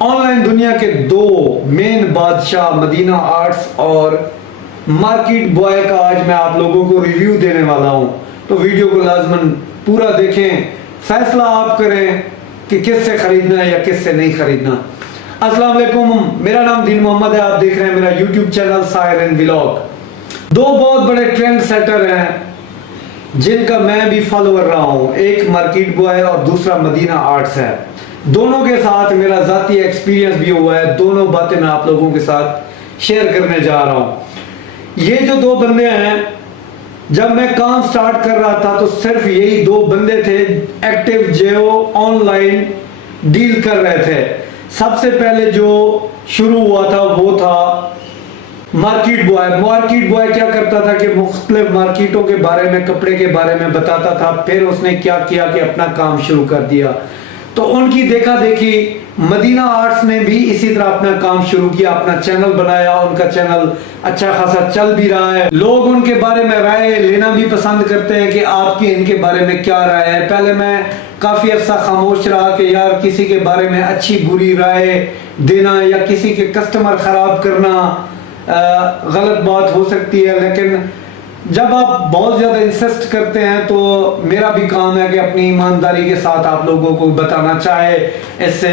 On line دنیا کے دو مین بادشاہ مدینہ آرٹس اور مارکیٹ بوائے کا آج میں آپ لوگوں کو ریویو دینے والا ہوں، تو ویڈیو کو لازماً پورا دیکھیں، فیصلہ آپ کریں کہ کس سے خریدنا ہے یا کس سے نہیں خریدنا۔ السلام علیکم، میرا نام دین محمد ہے، آپ دیکھ رہے ہیں میرا YouTube channel Sahir and vlog. دو بہت بڑے ٹرینڈ سیٹر ہیں جن کا میں بھی فالوور رہا ہوں، ایک مارکیٹ بوائے اور دوسرا مدینہ آرٹس ہے۔ دونوں کے ساتھ میرا ذاتی ایکسپیرینس بھی ہوا ہے، دونوں باتیں میں آپ لوگوں کے ساتھ شیئر کرنے جا رہا ہوں۔ یہ جو دو بندے ہیں، جب میں کام سٹارٹ کر رہا تھا تو صرف یہی دو بندے تھے ایکٹیو جو آن لائن ڈیل کر رہے تھے۔ سب سے پہلے جو شروع ہوا تھا وہ تھا مارکیٹ بوائے۔ مارکیٹ بوائے کیا کرتا تھا کہ مختلف مارکیٹوں کے بارے میں، کپڑے کے بارے میں بتاتا تھا، پھر اس نے کیا کیا کہ اپنا کام شروع کر دیا۔ تو ان کی دیکھا دیکھی مدینہ آرٹس نے بھی اسی طرح اپنا کام شروع کیا، اپنا چینل بنایا، ان کا چینل اچھا خاصا چل بھی رہا ہے۔ لوگ ان کے بارے میں رائے لینا بھی پسند کرتے ہیں کہ آپ کی ان کے بارے میں کیا رائے ہے۔ پہلے میں کافی عرصہ خاموش رہا کہ یار کسی کے بارے میں اچھی بری رائے دینا یا کسی کے کسٹمر خراب کرنا غلط بات ہو سکتی ہے، لیکن جب آپ بہت زیادہ انسسٹ کرتے ہیں تو میرا بھی کام ہے کہ اپنی ایمانداری کے ساتھ آپ لوگوں کو بتانا، چاہے اس سے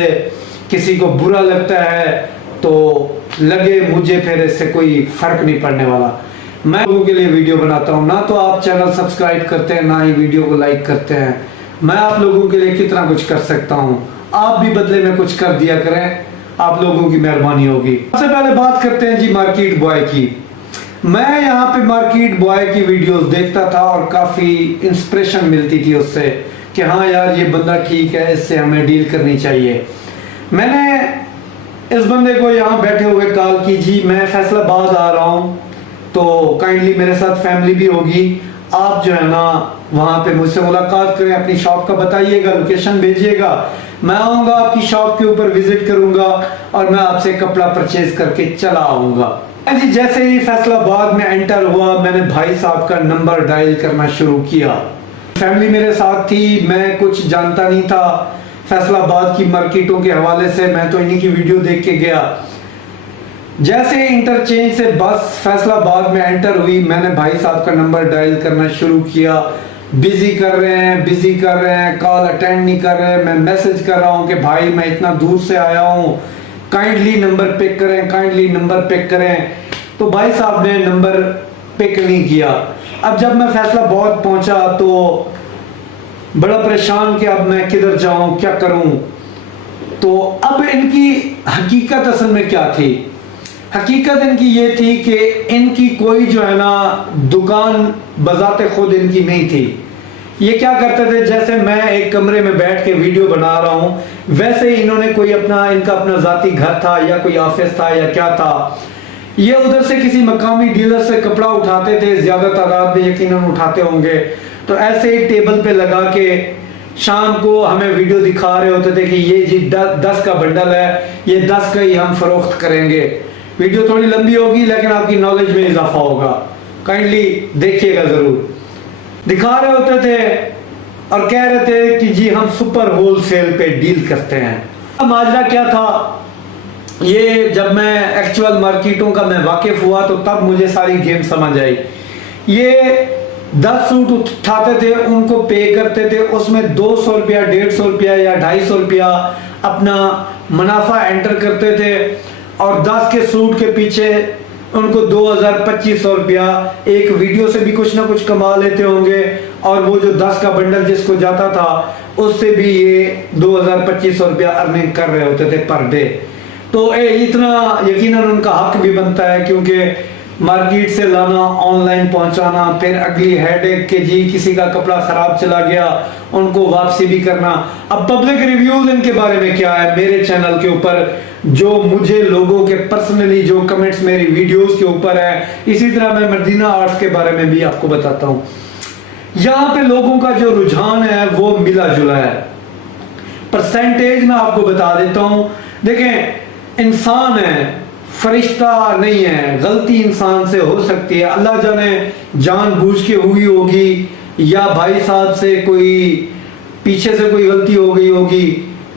کسی کو برا لگتا ہے تو لگے، مجھے پھر اس سے کوئی فرق نہیں پڑنے والا۔ میں لوگوں کے لیے ویڈیو بناتا ہوں، نہ تو آپ چینل سبسکرائب کرتے ہیں نہ ہی ویڈیو کو لائک کرتے ہیں۔ میں آپ لوگوں کے لیے کتنا کچھ کر سکتا ہوں، آپ بھی بدلے میں کچھ کر دیا کریں، آپ لوگوں کی مہربانی ہوگی۔ سب سے پہلے بات کرتے ہیں جی مارکیٹ بوائے کی۔ میں یہاں پہ مارکیٹ بوائے کی ویڈیوز دیکھتا تھا اور کافی انسپریشن ملتی تھی اس سے کہ ہاں یار یہ بندہ ٹھیک ہے، اس سے ہمیں ڈیل کرنی چاہیے۔ میں نے اس بندے کو یہاں بیٹھے ہوئے کال کی، جی میں فیصل آباد آ رہا ہوں تو کائنڈلی میرے ساتھ فیملی بھی ہوگی، آپ جو ہے نا وہاں پہ مجھ سے ملاقات کریں، اپنی شاپ کا بتائیے گا، لوکیشن بھیجیے گا، میں آؤں گا آپ کی شاپ کے اوپر وزٹ کروں گا اور میں آپ سے کپڑا پرچیز کر کے چلا آؤں گا۔ جی جیسے ہی فیصل آباد میں انٹر ہوا، میں نے بھائی صاحب کا نمبر ڈائل کرنا شروع کیا۔ فیملی میرے ساتھ تھی، میں کچھ جانتا نہیں تھا فیصل آباد کی مارکیٹوں کے حوالے سے، میں تو انہی کی ویڈیو دیکھ کے گیا۔ جیسے انٹرچینج سے بس فیصل آباد میں انٹر ہوئی، میں نے بھائی صاحب کا نمبر ڈائل کرنا شروع کیا۔ بزی کر رہے ہیں، کال اٹینڈ نہیں کر رہے، میں میسج کر رہا ہوں کہ بھائی میں اتنا دور سے آیا ہوں، کائنڈلی نمبر پک کریں، تو بھائی صاحب نے نمبر پک نہیں کیا۔ اب جب میں فیصلہ آباد پہنچا تو بڑا پریشان کہ اب میں کدھر جاؤں، کیا کروں۔ تو اب ان کی حقیقت اصل میں کیا تھی؟ حقیقت ان کی یہ تھی کہ ان کی کوئی جو ہے نا دکان بذات خود ان کی نہیں تھی۔ یہ کیا کرتے تھے، جیسے میں ایک کمرے میں بیٹھ کے ویڈیو بنا رہا ہوں ویسے ہی انہوں نے کوئی ان کا اپنا ذاتی گھر تھا یا کوئی آفس تھا یا کیا تھا، یہ ادھر سے کسی مقامی ڈیلر سے کپڑا اٹھاتے تھے، زیادہ تعداد میں یقیناً اٹھاتے ہوں گے، تو ایسے ہی ٹیبل پہ لگا کے شام کو ہمیں ویڈیو دکھا رہے ہوتے تھے کہ یہ جی 10 کا بنڈل ہے، یہ 10 کا ہی ہم فروخت کریں گے۔ ویڈیو تھوڑی لمبی ہوگی لیکن آپ کی نالج میں اضافہ ہوگا، کائنڈلی دیکھیے گا ضرور۔ دکھا رہے ہوتے تھے اور کہہ رہے تھے کہ جی ہم سپر ہول سیل پہ ڈیل کرتے ہیں۔ اب ماجرا کیا تھا، یہ جب میں ایکچوئل مارکیٹوں کا میں واقف ہوا تو تب مجھے ساری گیم سمجھ آئی۔ یہ 10 سوٹ اٹھاتے تھے، ان کو پے کرتے تھے، اس میں 200 روپیہ، 150 روپیہ یا 250 روپیہ اپنا منافع انٹر کرتے تھے، اور 10 کے سوٹ کے پیچھے ان کو 2000-2500 روپیہ ایک ویڈیو سے بھی کچھ نہ کچھ کما لیتے ہوں گے، اور وہ جو 10 کا بنڈل جس کو جاتا تھا اس سے بھی یہ 2000-2500 روپیہ ارننگ کر رہے ہوتے تھے پر ڈے۔ تو اتنا یقیناً ان کا حق بھی بنتا ہے، کیونکہ مارکیٹ سے لانا، آن لائن پہنچانا، پھر اگلی ہیڈ ایک کہ جی کسی کا کپڑا خراب چلا گیا ان کو واپسی بھی کرنا۔ اب پبلک ریویوز ان کے بارے میں کیا ہے میرے چینل کے اوپر، جو مجھے لوگوں کے پرسنلی جو کمنٹس میری ویڈیوز کے اوپر ہے، اسی طرح میں مدینہ آرٹس کے بارے میں بھی آپ کو بتاتا ہوں۔ یہاں پہ لوگوں کا جو رجحان ہے وہ ملا جلا ہے، پرسنٹیج میں آپ کو بتا دیتا ہوں۔ دیکھیں انسان ہے، فرشتہ نہیں ہے، غلطی انسان سے ہو سکتی ہے، اللہ جانے جان بوجھ کے ہوئی ہوگی یا بھائی صاحب سے کوئی پیچھے سے کوئی غلطی ہو گئی ہوگی،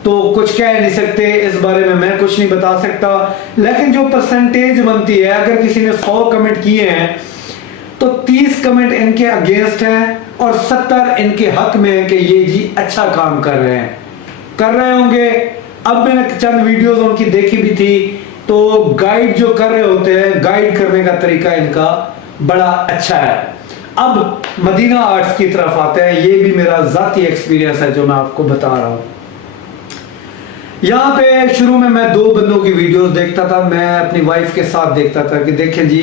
تو کچھ کہہ نہیں سکتے اس بارے میں کچھ نہیں بتا سکتا، لیکن جو پرسنٹیج بنتی ہے، اگر کسی نے 100 کمنٹ کیے ہیں تو 30 کمنٹ ان کے اگینسٹ ہیں اور 70 ان کے حق میں ہے کہ یہ جی اچھا کام کر رہے ہوں گے۔ اب میں نے چند ویڈیوز ان کی دیکھی بھی تھی، تو گائیڈ جو کر رہے ہوتے ہیں، گائیڈ کرنے کا طریقہ ان کا بڑا اچھا ہے۔ اب مدینہ آرٹس کی طرف آتے ہیں، یہ بھی میرا ذاتی ایکسپیرینس ہے جو میں آپ کو بتا رہا ہوں۔ یہاں پہ شروع میں 2 بندوں کی ویڈیوز دیکھتا تھا، میں اپنی وائف کے ساتھ دیکھتا تھا کہ دیکھیں جی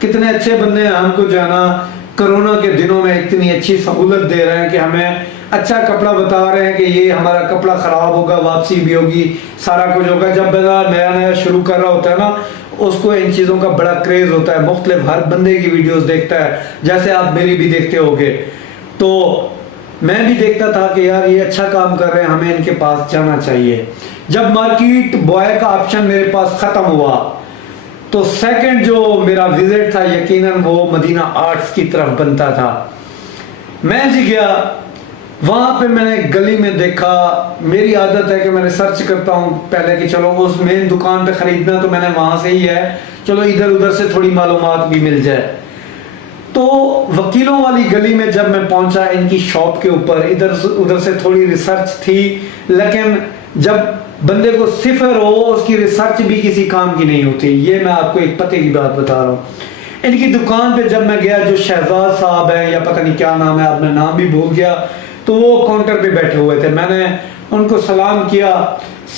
کتنے اچھے بندے ہیں، ہم کو جو ہے نا کرونا کے دنوں میں اتنی اچھی سہولت دے رہے ہیں کہ ہمیں اچھا کپڑا بتا رہے ہیں کہ یہ ہمارا کپڑا خراب ہوگا، واپسی بھی ہوگی، سارا کچھ ہوگا۔ جب بندہ نیا شروع کر رہا ہوتا ہے نا، اس کو ان چیزوں کا بڑا کریز ہوتا ہے، مختلف ہر بندے کی ویڈیوز دیکھتا ہے، جیسے آپ میری بھی دیکھتے ہوگے۔ تو میں بھی دیکھتا تھا کہ یار یہ اچھا کام کر رہے ہیں، ہمیں ان کے پاس جانا چاہیے۔ جب مارکیٹ بوائے کا آپشن میرے پاس ختم ہوا تو سیکنڈ جو میرا وزٹ تھا یقیناً وہ مدینہ آرٹس کی طرف بنتا تھا۔ میں جی گیا وہاں پہ، میں نے گلی میں دیکھا، میری عادت ہے کہ میں ریسرچ کرتا ہوں پہلے کہ چلو اس مین دکان پہ خریدنا تو میں نے وہاں سے ہی ہے، چلو ادھر ادھر سے تھوڑی معلومات بھی مل جائے۔ تو وکیلوں والی گلی میں جب میں پہنچا ان کی شاپ کے اوپر، ادھر سے تھوڑی ریسرچ تھی، لیکن جب بندے کو صفر ہو اس کی ریسرچ بھی کسی کام کی نہیں ہوتی۔ یہ میں آپ کو ایک پتے کی بات بتا رہا ہوں۔ ان کی دکان پہ جب میں گیا، جو شہزاد صاحب ہے یا پتہ نہیں کیا نام ہے، آپ نے نام بھی بھول گیا، تو وہ کاؤنٹر پہ بیٹھے ہوئے تھے۔ میں نے ان کو سلام کیا،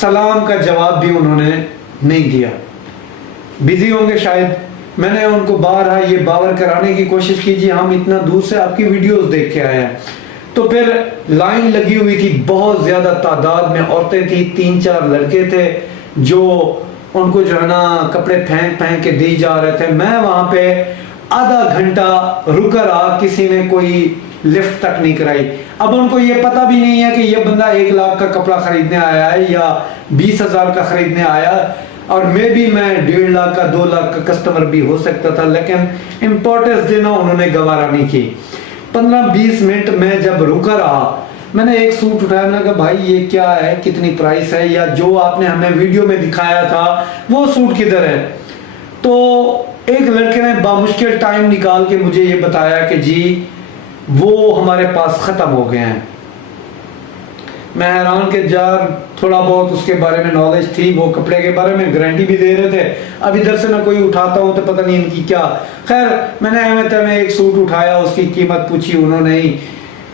سلام کا جواب بھی انہوں نے نہیں دیا، بزی ہوں گے شاید۔ میں نے ان کو بارہا یہ باور کرانے کی کوشش کی جی ہم اتنا دور سے آپ کی ویڈیوز دیکھ کے آئے ہیں۔ تو پھر لائن لگی ہوئی تھی، بہت زیادہ تعداد میں عورتیں تھیں، 3-4 لڑکے تھے جو ان کو جو ہے نا کپڑے پھینک کے دی جا رہے تھے۔ میں وہاں پہ آدھا گھنٹہ رکا رہا، کسی نے کوئی لفٹ تک نہیں کرائی۔ اب ان کو یہ پتہ بھی نہیں ہے کہ یہ بندہ 1 لاکھ کا کپڑا خریدنے آیا ہے یا 20,000 کا خریدنے آیا، اور میں 1.5 لاکھ کا 2 لاکھ کا کسٹمر بھی ہو سکتا تھا، لیکن امپورٹنس دینا انہوں نے گوارا نہیں کی۔ 15-20 منٹ میں جب رکا رہا، میں نے ایک سوٹ اٹھایا، میں نے کہا بھائی یہ کیا ہے، کتنی پرائس ہے، یا جو آپ نے ہمیں ویڈیو میں دکھایا تھا وہ سوٹ کدھر ہے؟ تو ایک لڑکے نے بامشکل ٹائم نکال کے مجھے یہ بتایا کہ جی وہ ہمارے پاس ختم ہو گئے ہیں۔ میں حیران کہ یار تھوڑا بہت اس کے بارے میں نالج تھی، وہ کپڑے کے بارے میں گارنٹی بھی دے رہے تھے۔ اب ادھر سے میں کوئی اٹھاتا ہوں تو پتہ نہیں ان کی کیا، خیر میں نے ایک سوٹ اٹھایا، اس کی قیمت پوچھی، انہوں نے ہی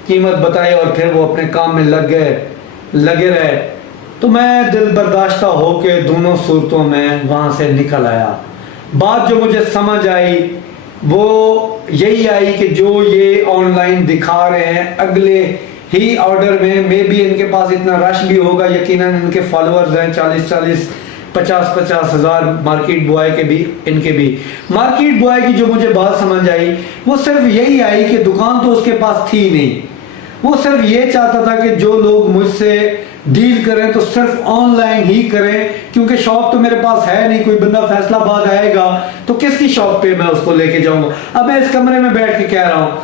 قیمت بتائی اور پھر وہ اپنے کام میں لگے رہے۔ تو میں دل برداشتہ ہو کے دونوں صورتوں میں وہاں سے نکل آیا۔ بات جو مجھے سمجھ آئی وہ یہی آئی کہ جو یہ آن لائن دکھا رہے ہیں اگلے ہی آرڈر میں بھی ان کے پاس اتنا رش بھی ہوگا، یقیناً ان کے فالوورز ہیں 40-40 50-50 ہزار، مارکیٹ بوائے کے بھی، ان کے بھی۔ مارکیٹ بوائے کی جو مجھے بات سمجھ آئی وہ صرف یہی آئی کہ دکان تو اس کے پاس تھی نہیں، وہ صرف یہ چاہتا تھا کہ جو لوگ مجھ سے ڈیل کریں تو صرف آن لائن ہی کریں، کیونکہ شاپ تو میرے پاس ہے نہیں، کوئی بندہ فیصلہ آباد آئے گا تو کس کی شاپ پہ میں اس کو لے کے جاؤں گا؟ اب میں اس کمرے میں بیٹھ کے کہہ رہا ہوں،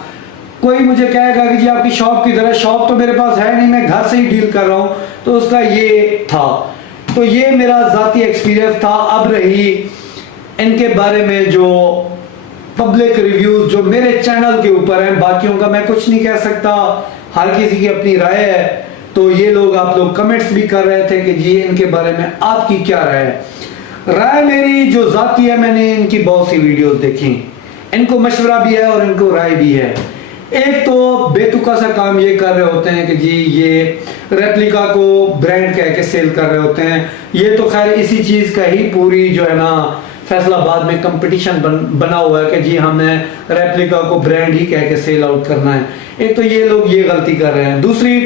کوئی مجھے کہے گا کہ جی آپ کی شاپ کدھر ہے، شاپ تو میرے پاس ہے نہیں، میں گھر سے ہی ڈیل کر رہا ہوں۔ تو اس کا یہ تھا، تو یہ میرا ذاتی ایکسپیرینس تھا۔ اب رہی ان کے بارے میں جو پبلک ریویوز جو میرے چینل کے اوپر ہیں، باقیوں کا میں کچھ نہیں کہہ سکتا، ہر کسی کی اپنی رائے ہے۔ تو یہ لوگ، آپ لوگ کمنٹس بھی کر رہے تھے کہ جی ان کے بارے میں آپ کی کیا رائے ہے۔ رائے میری جو ذاتی ہے، میں نے ان کی بہت سی ویڈیوز دیکھی، ان کو مشورہ بھی ہے اور ان کو رائے بھی ہے۔ ایک تو بے تکا سا کام یہ کر رہے ہوتے ہیں کہ جی یہ ریپلیکا کو برانڈ کہہ کے سیل کر رہے ہوتے ہیں۔ یہ تو خیر اسی چیز کا ہی پوری جو ہے نا فیصل آباد میں کمپٹیشن بنا ہوا ہے کہ جی ہمیں ریپلیکا کو برانڈ ہی کہہ کے سیل آؤٹ کرنا ہے۔ ایک تو یہ لوگ یہ غلطی کر رہے ہیں، دوسری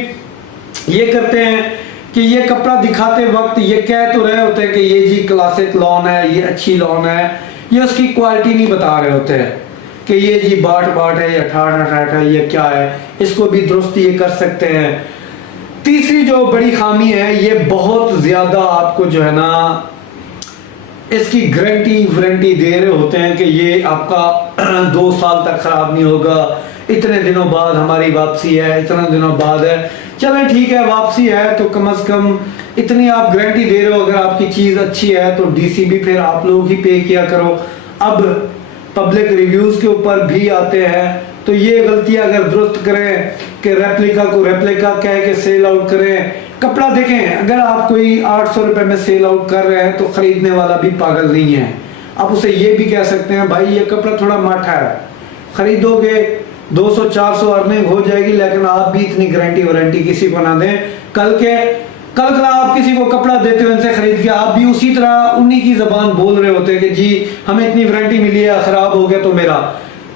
یہ کرتے ہیں کہ یہ کپڑا دکھاتے وقت یہ کہہ تو رہے ہوتے ہیں کہ یہ جی کلاسک لون ہے، یہ اچھی لون ہے، یہ اس کی کوالٹی نہیں بتا رہے ہوتے ہیں کہ یہ جی باٹ ہے یا ٹھاٹ ہے، یہ کیا ہے، اس کو بھی درست یہ کر سکتے ہیں۔ تیسری جو بڑی خامی ہے، یہ بہت زیادہ آپ کو جو ہے نا اس کی گارنٹی دے رہے ہوتے ہیں کہ یہ آپ کا 2 سال تک خراب نہیں ہوگا، اتنے دنوں بعد ہماری واپسی ہے، اتنے دنوں بعد ہے۔ چلیں ٹھیک ہے، واپسی ہے تو کم از کم اتنی آپ گارنٹی دے رہے ہو، اگر آپ کی چیز اچھی ہے تو ڈی سی بھی پھر آپ لوگ ہی پے کیا کرو۔ اب پبلک ریویوز کے اوپر بھی آتے ہیں، تو یہ غلطیاں اگر درست کریں کہ ریپلیکا کو ریپلیکا کہہ کے سیل آؤٹ کریں۔ کپڑا دیکھیں، اگر آپ کوئی 800 روپے میں سیل آؤٹ کر رہے ہیں تو خریدنے والا بھی پاگل نہیں ہے، آپ اسے یہ بھی کہہ سکتے ہیں بھائی یہ کپڑا تھوڑا ماٹھا ہے، خریدو گے 200-400 ارننگ ہو جائے گی، لیکن آپ بھی اتنی گارنٹی وارنٹی کسی کو نہ دیں۔ کل آپ کسی کو کپڑا دیتے ہوئے ان سے خرید کے آپ بھی اسی طرح انہی کی زبان بول رہے ہوتے کہ جی ہمیں اتنی وارنٹی ملی ہے، خراب ہو گیا تو میرا،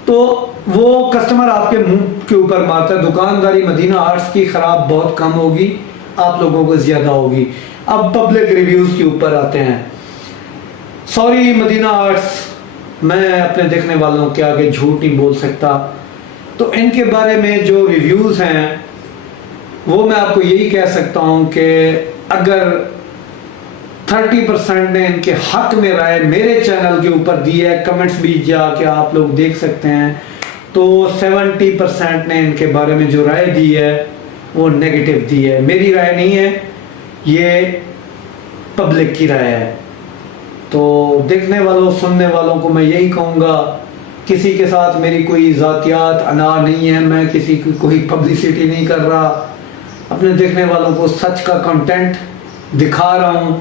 تو وہ کسٹمر آپ کے منہ کے اوپر مارتا ہے۔ دکانداری مدینہ آرٹس کی خراب بہت کم ہوگی، آپ لوگوں کو زیادہ ہوگی۔ اب پبلک ریویوز کے اوپر آتے ہیں۔ سوری مدینہ آرٹس، میں اپنے دیکھنے والوں کے آگے جھوٹ نہیں بول سکتا، تو ان کے بارے میں جو ریویوز ہیں وہ میں آپ کو یہی کہہ سکتا ہوں کہ اگر 30% نے ان کے حق میں رائے میرے چینل کے اوپر دی ہے، کمنٹس بھی جا کے آپ لوگ دیکھ سکتے ہیں، تو 70% نے ان کے بارے میں جو رائے دی ہے وہ نیگیٹو دی ہے۔ میری رائے نہیں ہے، یہ پبلک کی رائے ہے۔ تو دیکھنے والوں سننے والوں کو میں یہی کہوں گا، کسی کے ساتھ میری کوئی ذاتیات انا نہیں ہے، میں کسی کی کوئی پبلسٹی نہیں کر رہا، اپنے دیکھنے والوں کو سچ کا کنٹینٹ دکھا رہا ہوں،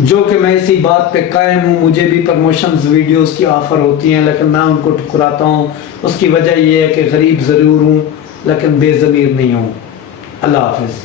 جو کہ میں اسی بات پہ قائم ہوں۔ مجھے بھی پروموشنز ویڈیوز کی آفر ہوتی ہیں لیکن میں ان کو ٹھکراتا ہوں، اس کی وجہ یہ ہے کہ غریب ضرور ہوں لیکن بے ضمیر نہیں ہوں۔ اللہ حافظ۔